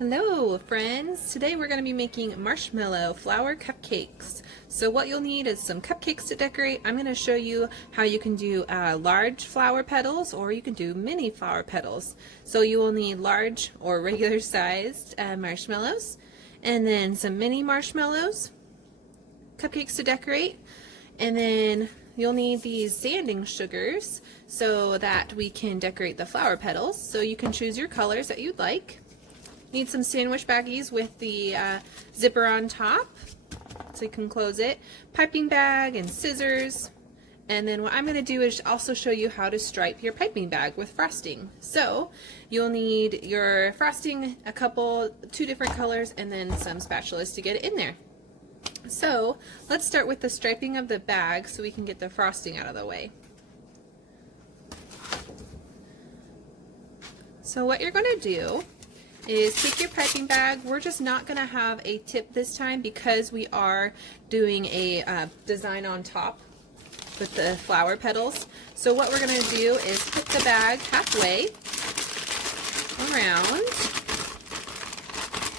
Hello friends! Today we're going to be making marshmallow flower cupcakes. So what you'll need is some cupcakes to decorate. I'm going to show you how you can do large flower petals, or you can do mini flower petals. So you will need large or regular sized marshmallows, and then some mini marshmallows, cupcakes to decorate, and then you'll need these sanding sugars so that we can decorate the flower petals. So you can choose your colors that you'd like. Need some sandwich baggies with the zipper on top so you can close it, piping bag and scissors, and then what I'm going to do is also show you how to stripe your piping bag with frosting. So you'll need your frosting, two different colors, and then some spatulas to get it in there. So let's start with the striping of the bag so we can get the frosting out of the way. So what you're going to do is take your piping bag. We're just not going to have a tip this time because we are doing a design on top with the flower petals. So what we're going to do is put the bag halfway around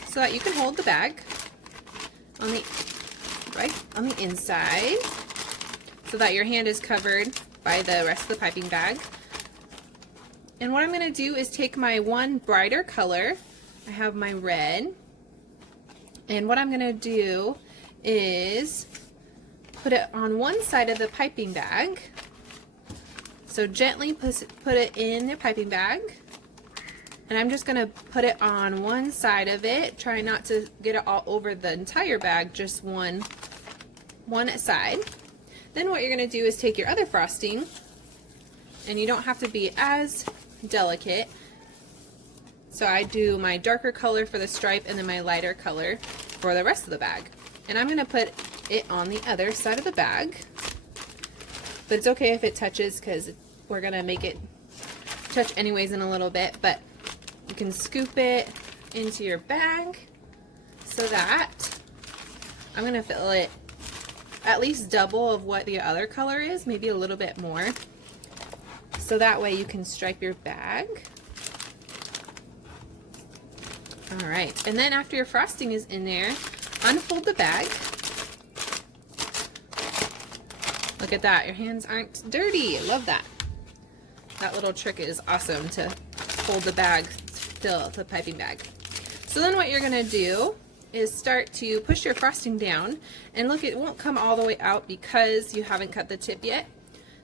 so that you can hold the bag on the inside so that your hand is covered by the rest of the piping bag. And what I'm going to do is take my one brighter color. I have my red, and what I'm going to do is put it on one side of the piping bag. So gently put it in the piping bag, and I'm just going to put it on one side of it. Try not to get it all over the entire bag, just one side. Then what you're going to do is take your other frosting, and you don't have to be as delicate. So I do my darker color for the stripe and then my lighter color for the rest of the bag. And I'm going to put it on the other side of the bag. But it's okay if it touches because we're going to make it touch anyways in a little bit. But you can scoop it into your bag so that I'm going to fill it at least double of what the other color is, maybe a little bit more. So that way you can stripe your bag. Alright, and then after your frosting is in there, unfold the bag. Look at that, your hands aren't dirty. I love that. That little trick is awesome to hold the bag, fill the piping bag. So then what you're going to do is start to push your frosting down, and look, it won't come all the way out because you haven't cut the tip yet.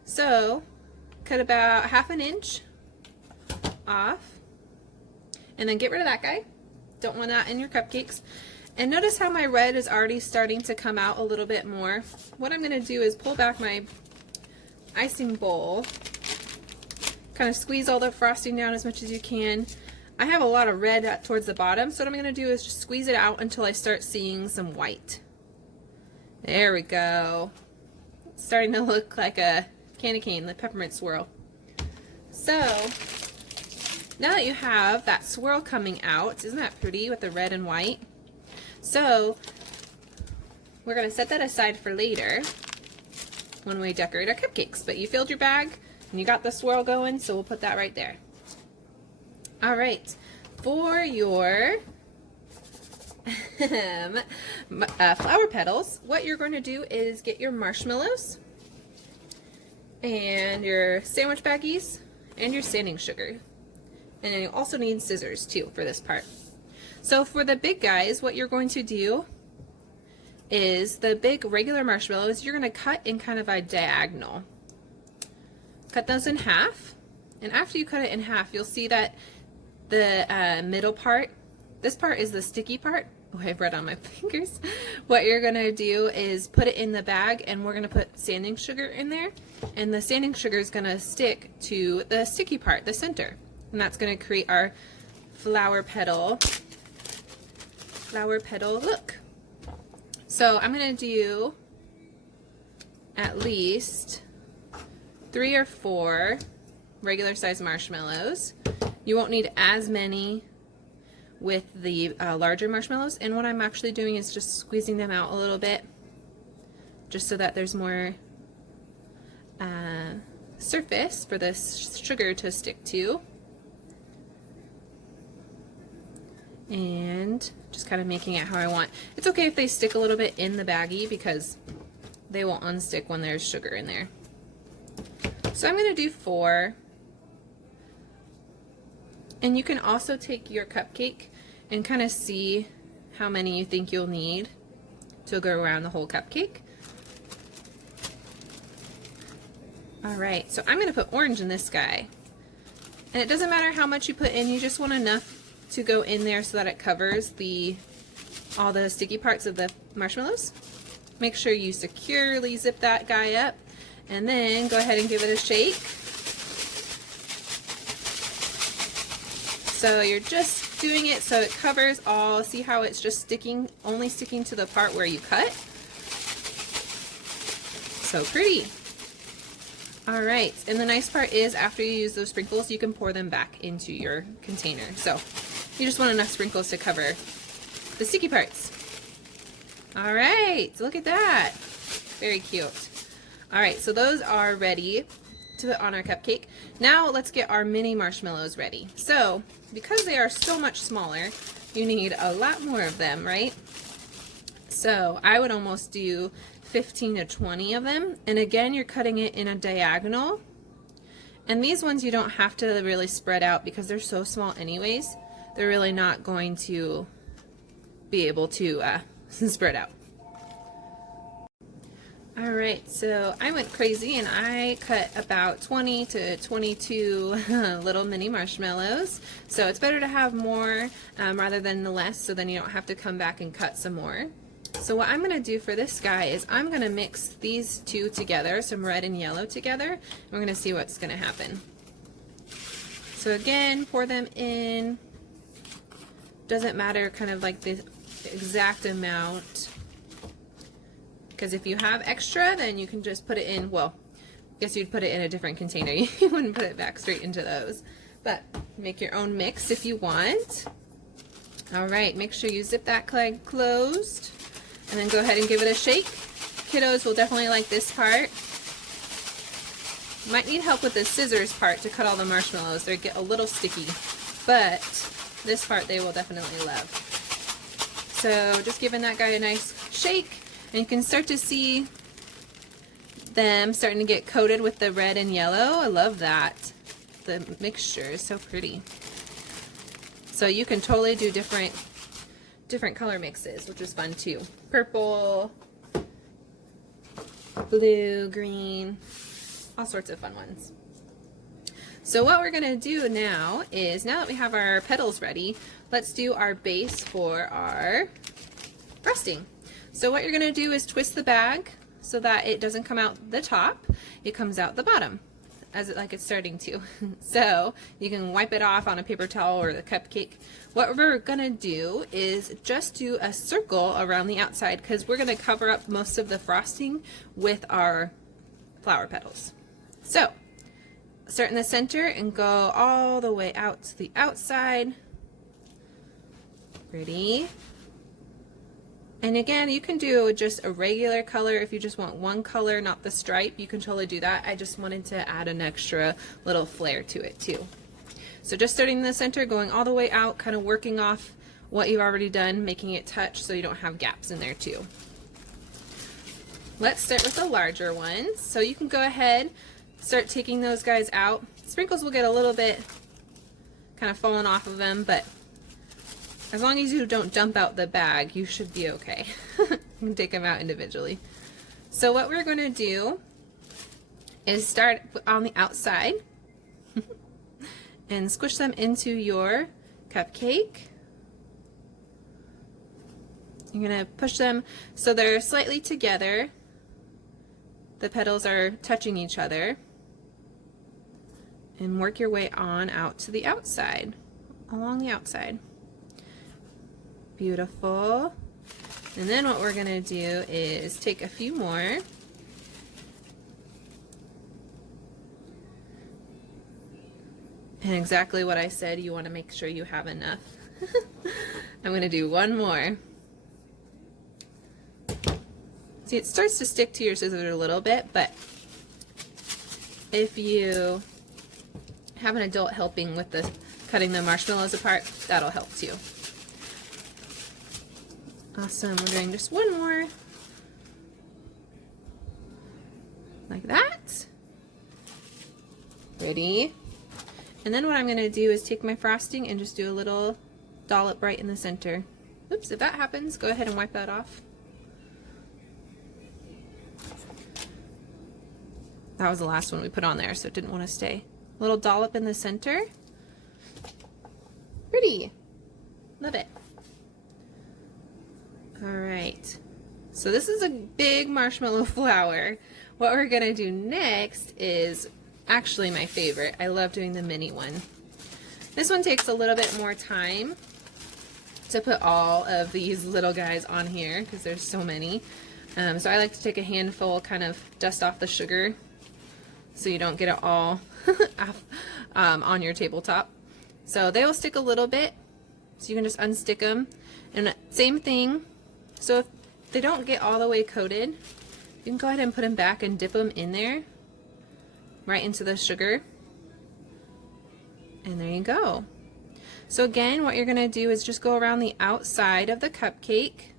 So cut about ½ an inch off, and then get rid of that guy. Don't want that in your cupcakes. And notice how my red is already starting to come out a little bit more. What I'm going to do is pull back my icing bowl, kind of squeeze all the frosting down as much as you can. I have a lot of red towards the bottom, so what I'm going to do is just squeeze it out until I start seeing some white. There we go. It's starting to look like a candy cane, the peppermint swirl. So now that you have that swirl coming out, isn't that pretty with the red and white? So we're going to set that aside for later when we decorate our cupcakes. But you filled your bag and you got the swirl going, so we'll put that right there. Alright, for your flower petals, what you're going to do is get your marshmallows and your sandwich baggies and your sanding sugar. And then you also need scissors too for this part. So for the big guys, what you're going to do is the big regular marshmallows, you're going to cut in kind of a diagonal. Cut those in half, and after you cut it in half, you'll see that the middle part, this part is the sticky part. Oh, I have red on my fingers. What you're going to do is put it in the bag, and we're going to put sanding sugar in there, and the sanding sugar is going to stick to the sticky part, the center. And that's going to create our flower petal look. So I'm going to do at least 3 or 4 regular size marshmallows. You won't need as many with the larger marshmallows, and what I'm actually doing is just squeezing them out a little bit just so that there's more surface for the sugar to stick to. and just kind of making it how I want. It's okay if they stick a little bit in the baggie because they will unstick when there's sugar in there. So I'm going to do 4. And you can also take your cupcake and kind of see how many you think you'll need to go around the whole cupcake. Alright, so I'm going to put orange in this guy. And it doesn't matter how much you put in, you just want enough to go in there so that it covers all the sticky parts of the marshmallows. Make sure you securely zip that guy up, and then go ahead and give it a shake. So you're just doing it so it covers all. See how it's just only sticking to the part where you cut? So pretty. Alright, and the nice part is after you use those sprinkles, you can pour them back into your container. So you just want enough sprinkles to cover the sticky parts. Alright, look at that. Very cute. Alright, so those are ready to put on our cupcake. Now let's get our mini marshmallows ready. So, because they are so much smaller, you need a lot more of them, right? So I would almost do 15 to 20 of them. And again, you're cutting it in a diagonal. And these ones you don't have to really spread out because they're so small anyways. They're really not going to be able to spread out. Alright, so I went crazy and I cut about 20 to 22 little mini marshmallows. So it's better to have more rather than less, so then you don't have to come back and cut some more. So what I'm going to do for this guy is I'm going to mix these two together, some red and yellow together, and we're going to see what's going to happen. So again, pour them in. Doesn't matter kind of like the exact amount, because if you have extra, then you can just put it in, well, I guess you'd put it in a different container. You wouldn't put it back straight into those. But make your own mix if you want. Alright, make sure you zip that closed. And then go ahead and give it a shake. Kiddos will definitely like this part. You might need help with the scissors part to cut all the marshmallows. They get a little sticky. But this part they will definitely love. So just giving that guy a nice shake. And you can start to see them starting to get coated with the red and yellow. I love that. The mixture is so pretty. So you can totally do different color mixes, which is fun too. Purple, blue, green, all sorts of fun ones. So what we're going to do now is, now that we have our petals ready, let's do our base for our frosting. So what you're going to do is twist the bag so that it doesn't come out the top, it comes out the bottom, like it's starting to. So you can wipe it off on a paper towel or the cupcake. What we're going to do is just do a circle around the outside, because we're going to cover up most of the frosting with our flower petals. So start in the center and go all the way out to the outside. Ready? And again, you can do just a regular color if you just want one color, not the stripe. You can totally do that. I just wanted to add an extra little flair to it too. So just starting in the center, going all the way out, kind of working off what you've already done, making it touch so you don't have gaps in there too. Let's start with the larger ones. So you can go ahead, start taking those guys out. Sprinkles will get a little bit kind of falling off of them, but as long as you don't dump out the bag, you should be okay. You can take them out individually. So what we're going to do is start on the outside and squish them into your cupcake. You're going to push them so they're slightly together. The petals are touching each other. And work your way on out to the outside, along the outside. Beautiful. And then what we're going to do is take a few more. And exactly what I said, you want to make sure you have enough. I'm going to do one more. See, it starts to stick to your scissors a little bit, but if you have an adult helping with the cutting the marshmallows apart, that'll help too. Awesome. We're doing just one more. Like that. Ready? And then what I'm going to do is take my frosting and just do a little dollop right in the center. Oops, if that happens, go ahead and wipe that off. That was the last one we put on there, so it didn't want to stay. A little dollop in the center. Pretty. Love it. Alright. So this is a big marshmallow flower. What we're going to do next is actually my favorite. I love doing the mini one. This one takes a little bit more time to put all of these little guys on here because there's so many. So I like to take a handful, kind of dust off the sugar so you don't get it all on your tabletop. So they will stick a little bit, so you can just unstick them. And same thing, so if they don't get all the way coated, you can go ahead and put them back and dip them in there, right into the sugar. And there you go. So again, what you're going to do is just go around the outside of the cupcake,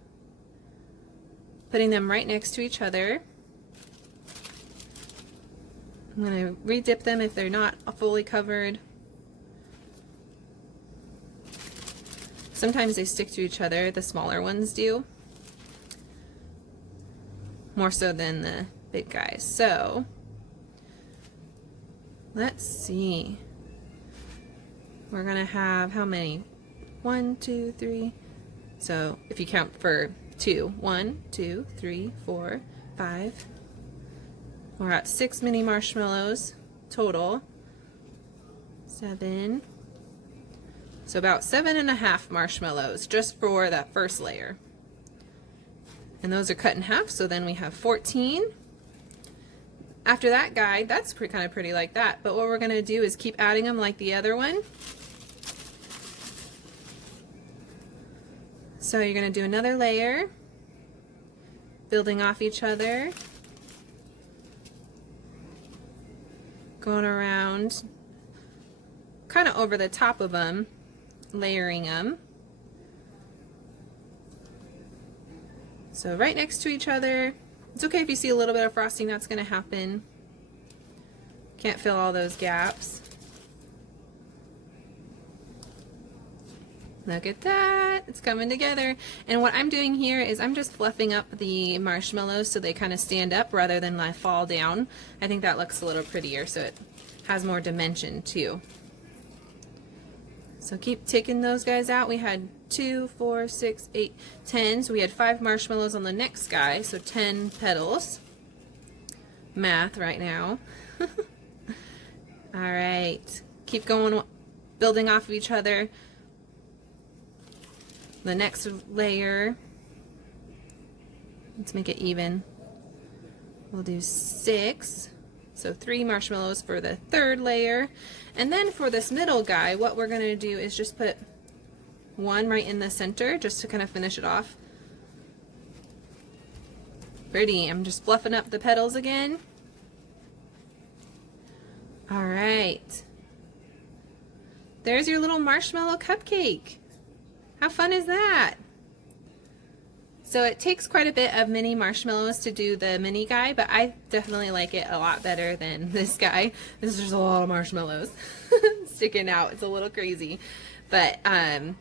putting them right next to each other. I'm going to re-dip them if they're not fully covered. Sometimes they stick to each other, the smaller ones do. More so than the big guys. So, let's see. We're going to have how many? 1, 2, 3. So, if you count for 2. 1, 2, 3, 4, 5. We're at 6 mini marshmallows total. 7. So about 7.5 marshmallows just for that first layer. And those are cut in half, so then we have 14. After that guy, that's kind of pretty like that. But what we're going to do is keep adding them like the other one. So you're going to do another layer, building off each other, going around, kind of over the top of them, layering them. So right next to each other. It's okay if you see a little bit of frosting, that's going to happen. Can't fill all those gaps. Look at that, it's coming together. And what I'm doing here is I'm just fluffing up the marshmallows so they kind of stand up rather than like fall down. I think that looks a little prettier, so it has more dimension too. So keep taking those guys out. We had 2, 4, 6, 8, 10. So we had 5 marshmallows on the next guy, so 10 petals. Math right now. All right, keep going, building off of each other. The next layer, let's make it even. We'll do 6, so 3 marshmallows for the third layer. And then for this middle guy, what we're going to do is just put 1 right in the center just to kind of finish it off. Pretty. I'm just fluffing up the petals again. All right. There's your little marshmallow cupcake. How fun is that? So it takes quite a bit of mini marshmallows to do the mini guy, but I definitely like it a lot better than this guy. This is just a lot of marshmallows sticking out. It's a little crazy. But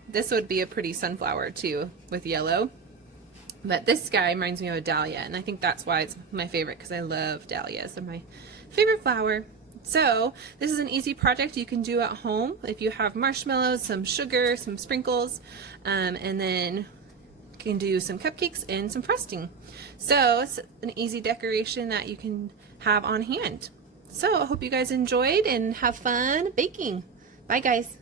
this would be a pretty sunflower too with yellow. But this guy reminds me of a dahlia, and I think that's why it's my favorite, because I love dahlias. They're my favorite flower. So this is an easy project you can do at home if you have marshmallows, some sugar, some sprinkles, and then you can do some cupcakes and some frosting. So it's an easy decoration that you can have on hand. So I hope you guys enjoyed and have fun baking. Bye guys.